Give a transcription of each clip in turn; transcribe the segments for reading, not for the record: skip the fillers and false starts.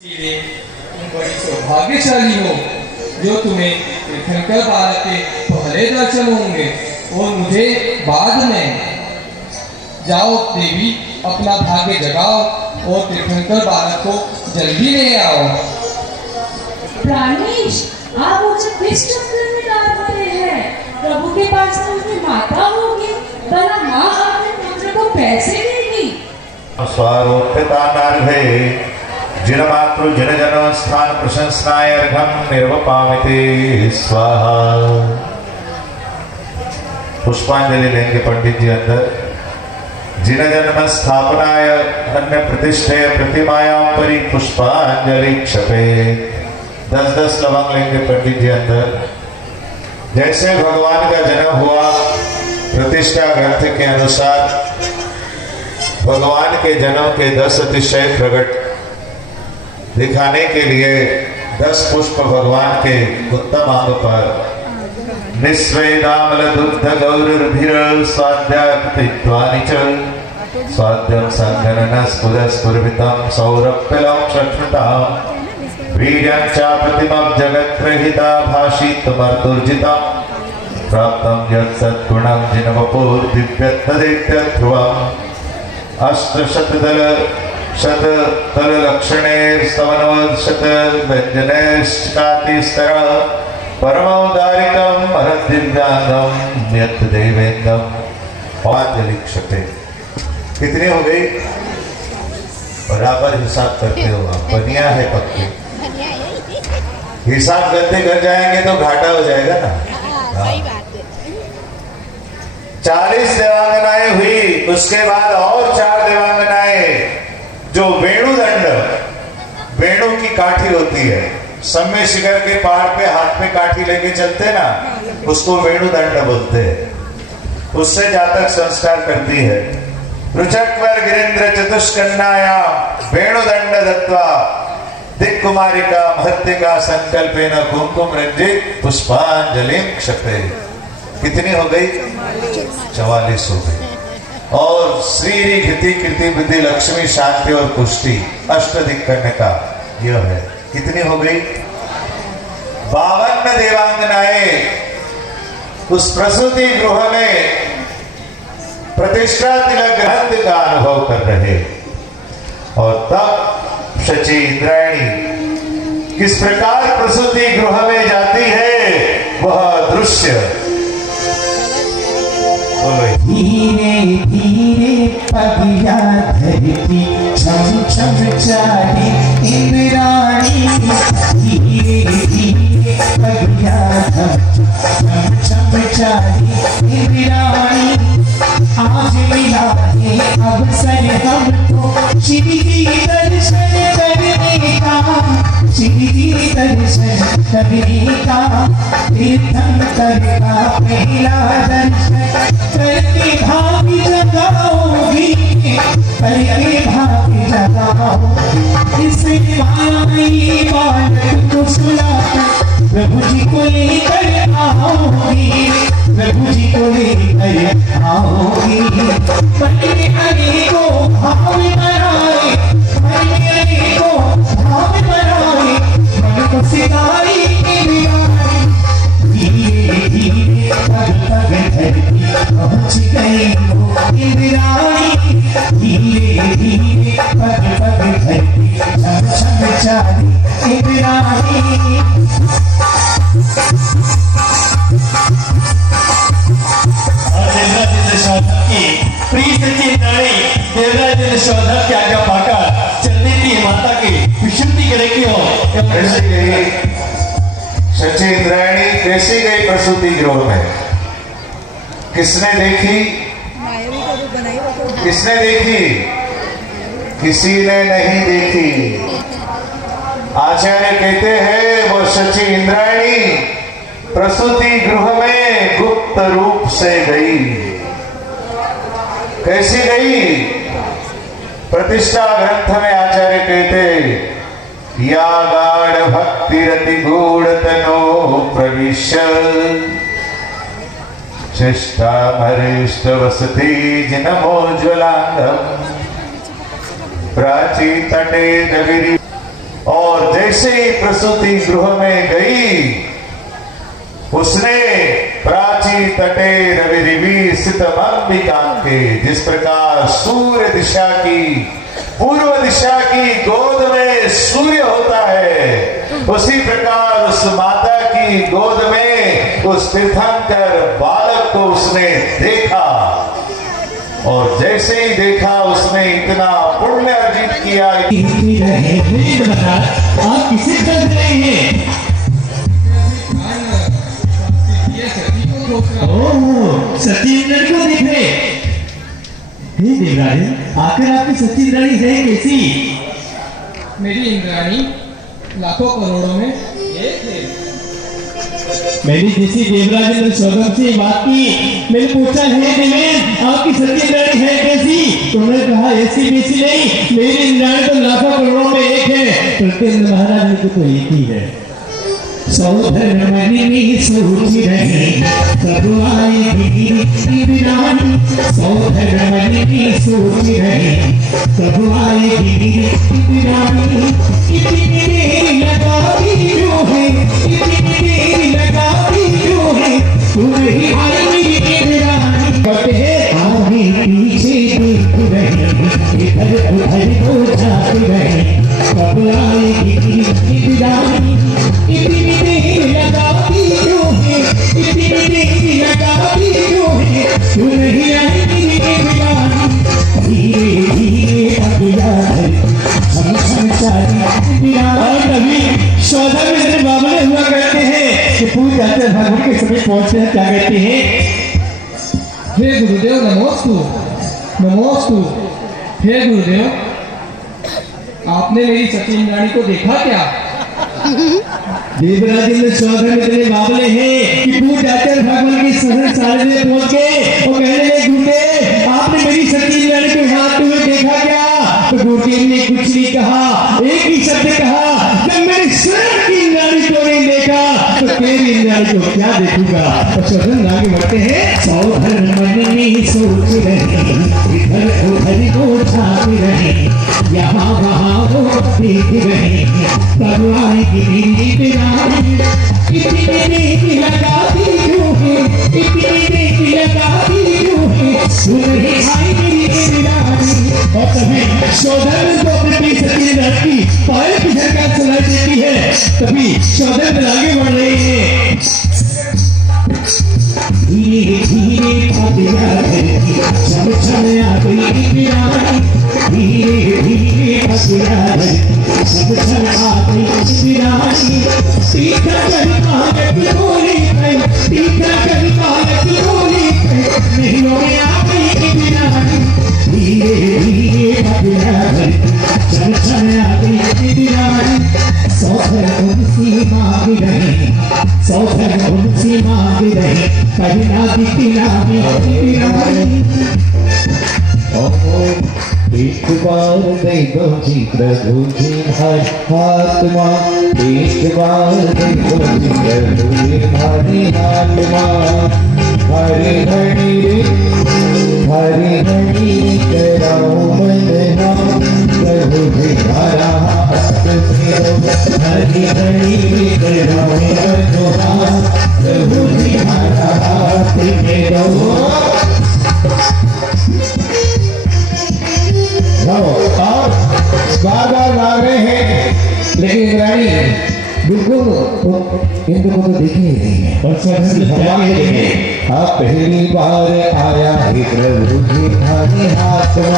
इसलिए तुम बड़ी सौभाग्यशाली हो जो तुम्हें तीर्थंकर बालक के पहले दर्शन होंगे और मुझे बाद में। जाओ देवी, अपना भाग्य जगाओ और तीर्थंकर बालक को जल्दी ले आओ। प्राणेश, आप मुझे किस चक्कर में डाल रहे हैं? प्रभु के पास तो उसकी माता होगी, भला माँ अपने पुत्र को पैसे देगी? स्वारोत्थितानार्घे जिनमातृ जनजन स्थान प्रशंसनाय अर्घं निर्वपामिते स्वाहा। पुष्पांजलि लेंगे पंडित जी अंदर। जिन जन्म स्थापनाय अन्य प्रतिष्ठे प्रतिमायां परि पुष्पांजलि क्षपे। 10-10 लवंग लेंगे पंडित जी अंदर। जैसे भगवान का जन्म हुआ प्रतिष्ठा ग्रंथ के अनुसार भगवान के जन्म के 10 अतिशय प्रकट दिखाने के लिए 10 पुष्प भगवान के उत्तम अंग पर निस्वेदामल दुग्ध गौरभिर स्वाद्यापित्वानि च स्वाद्यं संगणन स्फुरस्फुरभितं सौरभ्यलं चक्षुषां वीर्यं च प्रतिमं जगत्प्रहिता भाषितमर्तुर्जितं प्राप्तं यत् सद्गुणं जिनवपुर्दिव्यत्तदेत्यध्रुवम् अष्टशतदल शतदल लक्षणे स्तवनवशत व्यञ्जनैश्चातिस्तर परमौदारिकं महद्दिव्याङ्गं यत् देवेन्द्रं पांजलि क्षते। कितनी हो गई? बराबर हिसाब करते हो आप। बनिया है पक्की। हिसाब करते कर जाएंगे तो घाटा हो जाएगा ना। सही बात है। 40 देवांगनाएं हुई, उसके बाद और 4 देवांगनाएं जो वेणुदंड, वेणु की काठी होती है, सम्य शिखर के पहाड़ पे हाथ में काठी लेके चलते ना, उसको वेणुदंड बोलते हैं। उससे जातक संस्कार करती है। रुचक्वर गिरीन्द्र चतुष्कन्नाया वेणुदंड दत्वा दिक्कुमारिका महत्तिका संकल्पेन कुमकुम रंजित पुष्पांजलि क्षते। कितनी हो गई? 44 हो गई। और श्री घृति कीर्ति बुद्धि लक्ष्मी शांति और पुष्टि अष्टदिक करने का यह है। कितनी हो गई? 52 देवांगनाएं उस प्रसूति गृह में प्रतिष्ठा तिलक ग्रंथ का अनुभव कर रहे। और तब शची इंद्रायणी किस प्रकार प्रसूति गृह में जाती है वह दृश्य। धीरे धीरे पगिया धरती छम छम चाहे इंद्राणी। धीरे धीरे पगिया छम छम चाहे इंद्राणी। आज मिला है अवसर हमको श्री दर्शन करने का, श्री दर्शन करने का। तीर्थंकर का पहला दर्शन करके भाग्य जगाओगी, करके भाग्य जगाओ। इस माई बालक को सुला प्रभु जी को लेकर आओगी, प्रभु जी को लेकर आओगी। मैंने अनेकों भाव बनाए, मैंने अनेकों भाव बनाए, मन को सिखाई इंद्राणी। धीरे धीरे पग पग धरती पहुँच गई हो इंद्राणी। धीरे धीरे पग पग धरती छम छम चाली इंद्राणी। प्रिय सच्ची इंद्राणी देवराज शोधक की आज्ञा पाकर चलती थी माता की विशुद्धि करेगी हो। कैसी गई सच्ची इंद्रायणी? कैसी गई प्रसूति गृह में? किसने देखी? किसने देखी? किसी ने नहीं देखी। आचार्य कहते हैं वो सच्ची इंद्रायणी प्रसूति गृह में गुप्त रूप से गई। कैसी गई? प्रतिष्ठा ग्रंथ में आचार्य कहते या गाढ़ भक्ति रति गूढ़ तनो प्रविश्य चेष्टा भरिष्ठ वसति जिनमोज्वलांगम प्राची तटे जगिरी। जैसे ही प्रसूति गृह में गई, उसने प्राची तटे रवि स्थित अंबिकांके, जिस प्रकार सूर्य दिशा की, पूर्व दिशा की गोद में सूर्य होता है, उसी प्रकार उस माता की गोद में उस तीर्थंकर बालक को उसने देखा। और जैसे ही देखा उसने इतना पुण्य अर्जित किया। आप किसे कर रहे हैं? ओह, सती इंद्राणी को देख रहे। हे देवराज, आखिर आपकी सती इंद्राणी है कैसी? मेरी इंद्राणी लाखों करोड़ों में एक है। मैंने जैसी देवराज ने सौगम से बात की, मैंने पूछा है देवेन आपकी सती इंद्राणी है कैसी? तुमने कहा ऐसी वैसी नहीं, मेरी इंद्राणी तो लाखों करोड़ों में एक है। प्रत्येंद्र महाराज को तो एक ही है। सौधर्मणि में सोची रही प्रभु आएगी इंद्राणी, सौधर्मणि में सोची रही प्रभु आएगी इंद्राणी। इतनी देर लगाती जो है, इतनी देर लगाती जो है, तू नहीं आई मेरी इंद्राणी। आगे पीछे देख रही, इधर उधर को झाँक रही, प्रभु आएगी इंद्राणी। इतनी देर लगाती जो है, इतनी देर लगाती जो है, तू नहीं आई मेरी इंद्राणी। धीरे धीरे अगला हम संचारी और कभी सौदा में जब बाबले हुआ करते हैं कि पूछ जाते हैं भगवान के समय पहुंचते हैं, क्या कहते हैं? हे गुरुदेव नमोस्तु, नमोस्तु। हे गुरुदेव, आपने मेरी सती इंद्राणी को देखा क्या? देवराज ने सौदा में इतने बाबले हैं कि पूछ जाते हैं भगवान के सदन सारे में पहुंच गए और कहने लगे गुरुदेव आपने मेरी सती इंद्राणी को हाथ में देखा क्या? तो गुरुदेव ने कुछ नहीं कहा, एक ही शब्द कहा, जब मेरी स्वयं की इंद्राणी को नहीं देखा तो तेरी इंद्राणी को क्या देखूंगा? और सदन आगे बढ़ते हैं। सौधर्मणि में सोच रही, इधर उधर को झाँक रही, यहाँ वहाँ वो देख रही, तब आएगी मेरी इंद्राणी। इतनी देर लगाती जो है, इतनी देर लगाती जो है, तू नहीं आई मेरी इंद्राणी। और तभी सौदर को अपनी सती इंद्राणी की पायल की झटका सुनाई देती है। तभी सौदर आगे बढ़ रहे हैं। धीरे धीरे पतिया धरती, छम छम आ गई इंद्राणी। धीरे धीरे पतिया धरती, छम छम आ गई इंद्राणी। तीखा कर बालक बोली है, तीखा कर बालक बोली है, महलों में आ गई इंद्राणी। धीरे धीरे पतिया धरती, छम छम आ गई इंद्राणी। सौधर उनसी मांग रही, सौधर उनसी मांग रही, कहीं ना दिखती ना इंद्राणी। एक बार दे दो जी प्रभु जी हर आत्मा, एक बार दे दो जी प्रभु जी हरी आत्मा। हरे हरि रे, हरे हरि कराओ वंदना, प्रभु जी हरा हाथ फेरो। हरे हरि कराओ वंदना, प्रभु जी हरा हाथ फेरो। और बार बार गा रहे हैं, लेकिन इंद्राणी बिल्कुल इनको तो देखे ही नहीं है। और पहली बार आया है प्रभु जी हमारे हाथ में,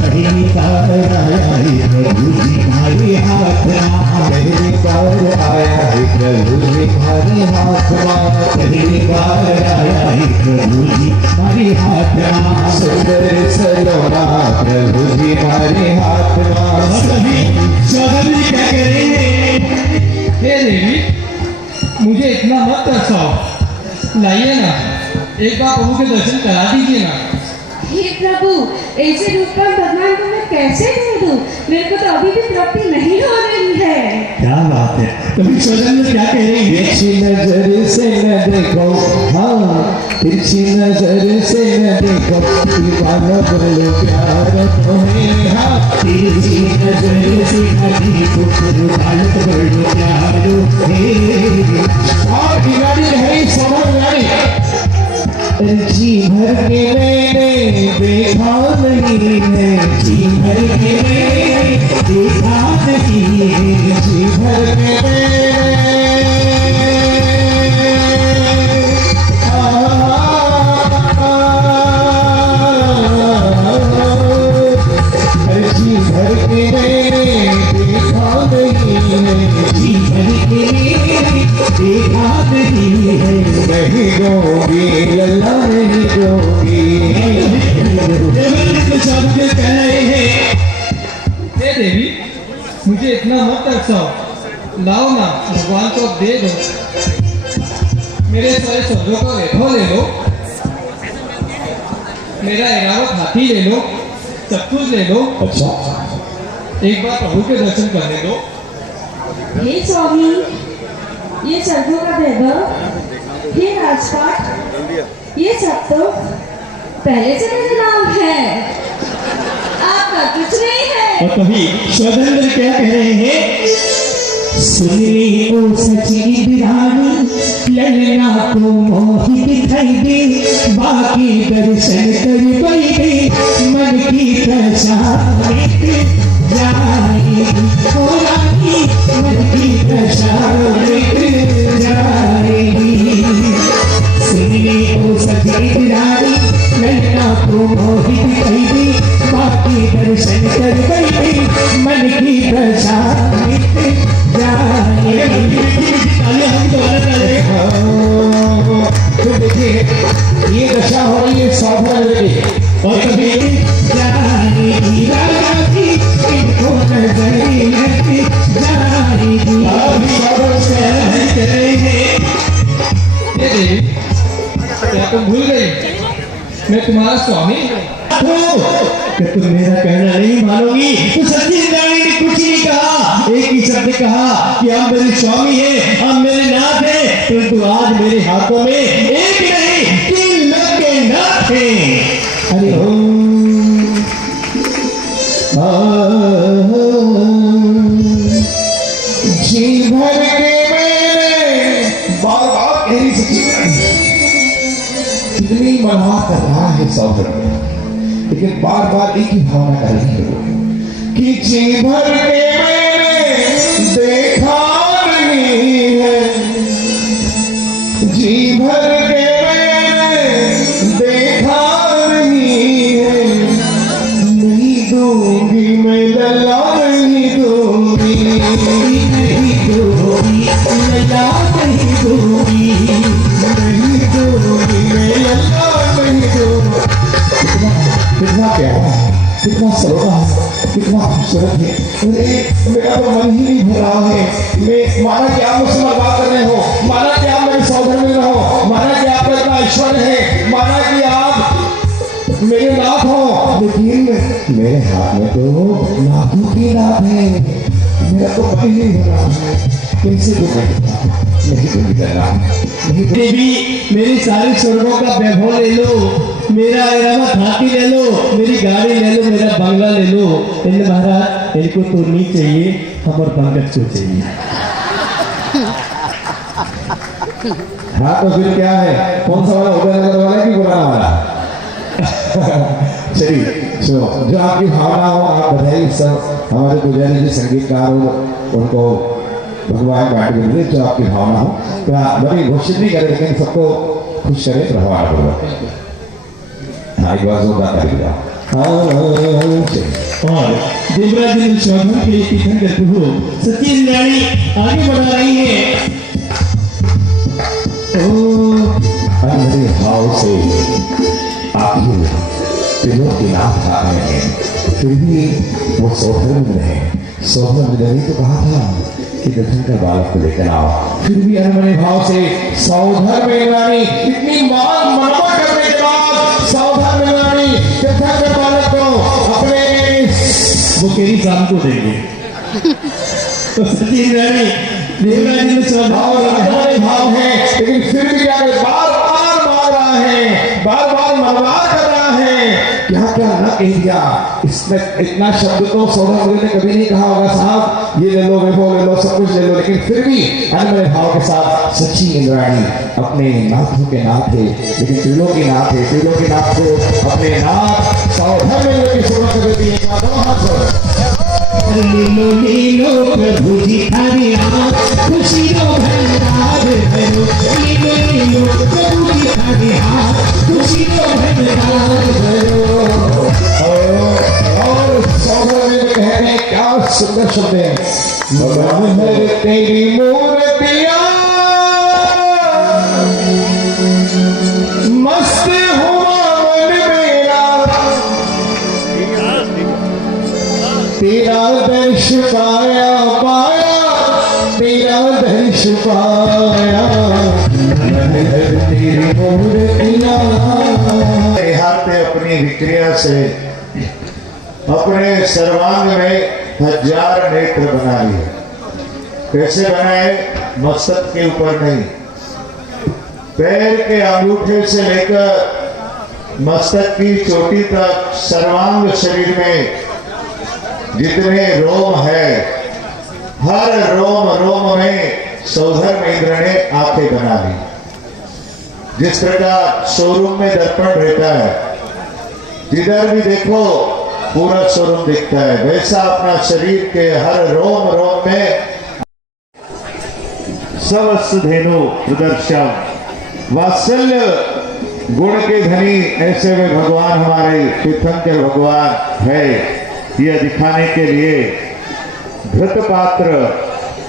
पहली बार आया है प्रभु जी हमारे हाथ में। पहली बार आया है प्रभु जी हमारे हाथ में, पहली बार आया है प्रभु जी हमारे हाथ में। सुंदर सलोना प्रभु जी हमारे हाथ में। सभी सौदर जी क्या कह रहे हैं? हे देवी, मुझे इतना मत तरसाओ, लाइए ना, एक बार प्रभु के दर्शन करा दीजिए ना। हे प्रभु, ऐसे रूप पर भगवान को मैं कैसे दे दूं? मेरे को तो अभी भी प्राप्ति नहीं हो रही है। क्या बात है। तो विश्वजन क्या कह रही है? तिरछी नजर से न देखो, हाँ तिरछी नजर से न देखो, दीवाना बोलो प्यार तुम्हें, हाँ तिरछी नजर से न देखो, दीवाना बोलो प्यार तुम्हें। और बिगाड़ी रही सोना बिगाड़ी, जी भर के मैंने देखा नहीं है, जी भर के मैंने देखा नहीं है, जी भर के मैंने जी भर के मैंने देखा नहीं है, जी भर के मैंने देखा नहीं है। नहीं दोगी लल्ला नहीं दोगी। विश्वजन कह रहे हैं, हे देवी मुझे इतना मत तरसाओ, लाओ ना भगवान को दे दो, मेरे सारे शब्दों का वैभव ले लो, मेरा एरावत हाथी ले लो, सब कुछ ले लो। अच्छा एक बार प्रभु के दर्शन करने दो। हे स्वामी, ये स्वर्गों का वैभव, हे राजपाट, ये सब तो पहले से मेरे नाम है, आपका कुछ नहीं है। और कभी स्वतंत्र क्या कह रहे हैं? सुन ले ओ सची बिरानी, ललना को मोही दिखाई दे, बाकी दर्शन कर बैठे, मन की पहचान मिट जाएगी, ओ रानी मन की पहचान मिट जाएगी। सुन ले ओ सची बिरानी, ललना को मोही दिखाई दे, बाकी दर्शन कर बैठे, मन की पहचान मिट तो देखिए ये दशा हो रही है सावधान रहिए। और कभी जाएगी रानी, इनको नजर लगती जाएगी। अभी सावधान से कह रहे हैं, हे देवी क्या तुम भूल गई मैं तुम्हारा स्वामी हूँ? कि तुम मेरा कहना नहीं मानोगी? तो सच्ची रानी ने कुछ नहीं कहा, एक ही शब्द कहा कि हम मेरे स्वामी हैं, हम मेरे नाथ हैं, परंतु आज मेरे हाथों में एक नहीं 3 लाख के नाथ हैं। हरि ओम जी भर के मैंने बार बार कह रही सच्ची कितनी मनवा कर रहा है सौदर, लेकिन बार बार एक ही भावना कर रही है कि जी भर के मैंने देखा नहीं है, जी भर के मैंने देखा नहीं है, नहीं दूंगी मैं लल्ला नहीं दूंगी, नहीं दूंगी लल्ला नहीं दूंगी, नहीं दूंगी मैं लल्ला नहीं दूंगी। कितना प्यारा, कितना सरोगा, कितना खूबसूरत है। अरे मेरा तो मन ही नहीं भर रहा है। मैं माना कि आप मुझसे बर्बाद कर रहे हो, माना कि आप मेरे सौधर में रहो, माना कि आपका इतना ऐश्वर्य है, माना कि आप मेरे नाथ हो, लेकिन मेरे हाथ में तो नाथों की नाथ है। मेरा तो मन ही नहीं भर रहा है। कैसे नहीं तो करना नहीं तो देवी मेरी सारी स्वर्गों का वैभव ले लो, मेरा एरावत हाथी ले लो, मेरी गाड़ी ले लो, मेरा बंगला ले लो। इन्हें महाराज इनको तो नहीं चाहिए, हमारे पंकज को चाहिए। हाँ तो फिर क्या है, कौन सा वाला उदयनगर वाला कि पुराना वाला? चलिए सुनो, जो आपकी भावना हो आप बताइए। सब हमारे पुजारी जी संगीतकार हो उनको भगवान बांट देंगे, जो आपकी भावना हो क्या बड़ी घोषित नहीं करे, लेकिन सबको खुश करे प्रभाव होगा। हाँ एक बार जोरदार करेगा। और देवराज जी शोभन के लिए तीर्थन करते हो सच्ची रानी आगे बढ़ा रही है। मेरे भाव से आप तीनों के नाम खा रहे हैं, फिर भी वो सोहर में रहे। सोहर में रही तो कहा था कि दर्शन का बालक को लेकर आओ, फिर भी अनमने भाव से सौधर में रानी इतनी मांग मनवा करने के बाद सौधर में रानी दर्शन के बालक को अपने वो केरी शाम को देंगे। तो सचिन रानी देवराज जी में हमारे भाव है, लेकिन फिर भी क्या बार बार मार रहा है, बार बार मरवार कर रहा है, क्या क्या न कह दिया। इसमें इतना शब्द तो सौदा ने कभी नहीं कहा होगा, साहब ये ले लो, वो ले लो, सब कुछ ले लो, लेकिन फिर भी अनमने भाव के साथ सच्ची इंद्राणी अपने नाथों के नाथ है, लेकिन त्रिलोकीनाथ है, त्रिलोकीनाथ को अपने नाथ सौधा मिलने की सूरत देती है। लीलो लीलो प्रभु जी थारी आँख खुशी रो भंडार भरो। लीलो लीलो प्रभु जी थारी आँख खुशी रो भंडार भरो। और सौदा में कहते हैं क्या सुंदर शब्द है, भगवान है तेरी मूर्तियां मस्त हुआ मन मेरा, तेरा दर्श पाया पाया, तेरा दर्श पाया, तेरी मूर्तियां। निहारते अपनी विक्रिया से अपने सर्वांग में 1000 नेत्र बना लिए। कैसे बनाए? मस्तक के ऊपर नहीं, पैर के अंगूठे से लेकर मस्तक की चोटी तक सर्वांग शरीर में जितने रोम है, हर रोम रोम में सौधर इंद्र ने आंखें बना ली। जिस प्रकार शोरूम में दर्पण रहता है, जिधर भी देखो पूरा शोरूम दिखता है, वैसा अपना शरीर के हर रोम रोम में सवस्धेनु प्रदर्शन वात्सल्य गुण के धनी ऐसे वे भगवान हमारे तीर्थंकर भगवान है, यह दिखाने के लिए घृत पात्र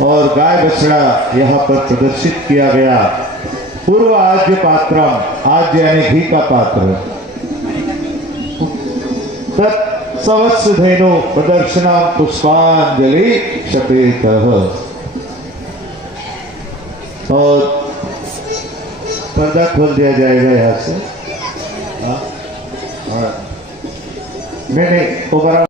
और गाय बछड़ा यहाँ पर प्रदर्शित किया गया। पूर्व आज्य पात्रम, आज्य यानी घी का पात्र, तत्सवत्सधेनु प्रदर्शनम पुष्पांजलि शपेतः। और पर्दा खोल दिया जाएगा यहाँ से। नहीं, ओवरऑल